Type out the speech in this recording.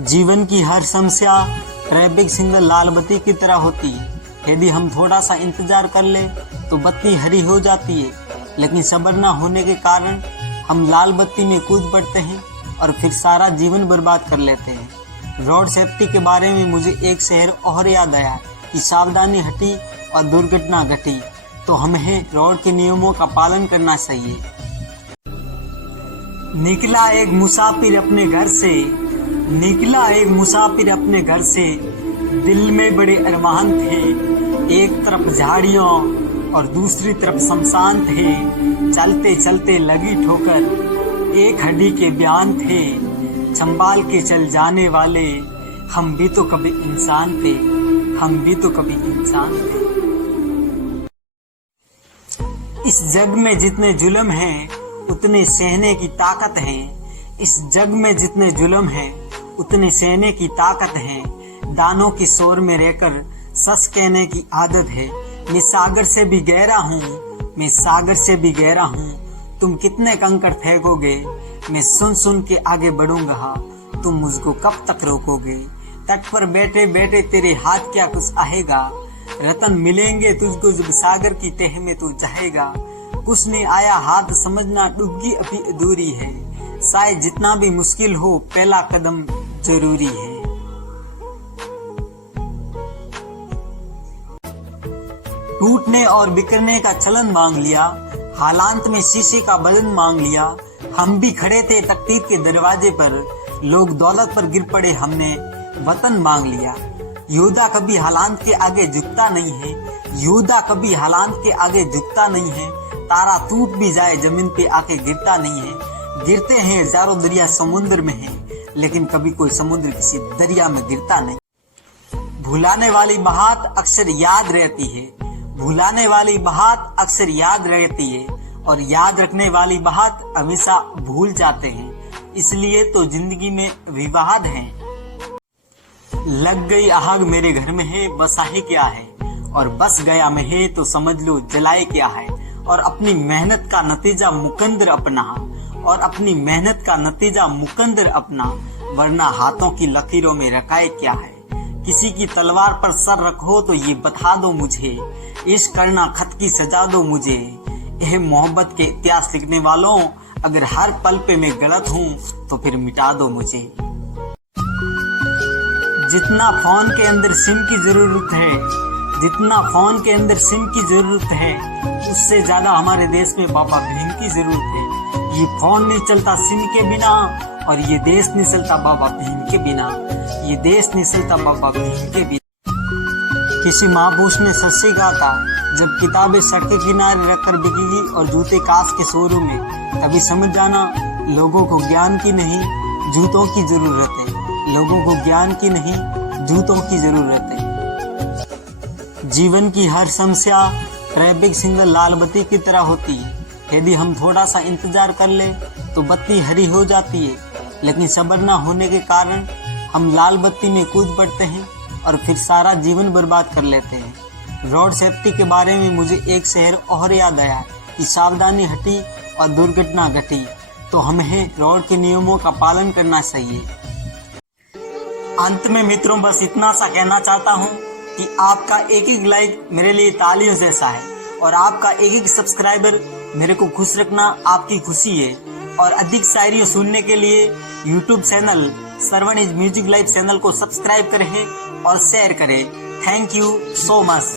जीवन की हर समस्या ट्रैफिक सिग्नल लाल बत्ती की तरह होती है। यदि हम थोड़ा सा इंतजार कर ले तो बत्ती हरी हो जाती है, लेकिन सब्र न होने के कारण हम लाल बत्ती में कूद पड़ते हैं और फिर सारा जीवन बर्बाद कर लेते हैं। रोड सेफ्टी के बारे में मुझे एक शहर और याद आया कि सावधानी हटी और दुर्घटना घटी, तो हमें रोड के नियमों का पालन करना चाहिए। निकला एक मुसाफिर अपने घर से, दिल में बड़े अरमान थे। एक तरफ झाड़ियों और दूसरी तरफ शमशान थे। चलते चलते लगी ठोकर, एक हड्डी के बयान थे। संभाल के चल जाने वाले, हम भी तो कभी इंसान थे। इस जग में जितने जुल्म हैं उतने सहने की ताकत है। उतने सहने की ताकत है। दानों की शोर में रहकर सच कहने की आदत है। मैं सागर से भी गहरा हूँ। तुम कितने कंकड़ फेंकोगे, मैं सुन सुन के आगे बढ़ूंगा। तुम मुझको कब तक रोकोगे। तट पर बैठे बैठे तेरे हाथ क्या कुछ आएगा। रतन मिलेंगे तुझको जब सागर की तह में तू जाएगा। कुछ नहीं आया हाथ समझना, डूबगी अभी अधूरी है। शायद जितना भी मुश्किल हो पहला कदम जरूरी है। टूटने और बिखरने का चलन मांग लिया, हालांत में शीशे का बदन मांग लिया। हम भी खड़े थे तकदीर के दरवाजे पर, लोग दौलत पर गिर पड़े, हमने वतन मांग लिया। योद्धा कभी हालांत के आगे झुकता नहीं है। तारा टूट भी जाए जमीन पे आके गिरता नहीं है। गिरते हैं हजारों दरिया समुद्र में है, लेकिन कभी कोई समुद्र किसी दरिया में गिरता नहीं। भुलाने वाली बात अक्सर याद रहती है और याद रखने वाली बात हमेशा भूल जाते हैं। इसलिए तो जिंदगी में विवाद है। लग गई आग मेरे घर में है, बसा ही क्या है। और बस गया में है तो समझ लो जलाए क्या है। और अपनी मेहनत का नतीजा मुकंदर अपना, वरना हाथों की लकीरों में रखाए क्या है। किसी की तलवार पर सर रखो तो ये बता दो मुझे। इश्क करना खत की सजा दो मुझे। यह मोहब्बत के इतिहास लिखने वालों, अगर हर पल पे मैं गलत हूँ तो फिर मिटा दो मुझे। जितना फोन के अंदर सिम की जरूरत है, उससे ज्यादा हमारे देश में बाबा भीम की जरूरत है। ये फोन नहीं चलता सिम के बिना, और ये देश नहीं चलता बाबा भीम के बिना। किसी महापुरुष ने सच से कहा था, जब किताबें सड़क के किनारे रखकर बिकेगी और जूते कांच के शोरूम में, तभी समझ जाना लोगों को ज्ञान की नहीं जूतों की जरूरत है। जीवन की हर समस्या ट्रैफिक सिग्नल लाल बत्ती की तरह होती है। यदि हम थोड़ा सा इंतजार कर ले तो बत्ती हरी हो जाती है, लेकिन सब्र न होने के कारण हम लाल बत्ती में कूद पड़ते हैं और फिर सारा जीवन बर्बाद कर लेते हैं। रोड सेफ्टी के बारे में मुझे एक शहर और याद आया कि सावधानी हटी और दुर्घटना घटी, तो हमें रोड के नियमों का पालन करना चाहिए। अंत में मित्रों बस इतना सा कहना चाहता हूँ कि आपका एक एक लाइक मेरे लिए तालियों जैसा है, और आपका एक एक सब्सक्राइबर मेरे को खुश रखना आपकी खुशी है। और अधिक शायरी सुनने के लिए YouTube channel Shravan is music live channel को सब्सक्राइब करें और शेयर करें। Thank you so much.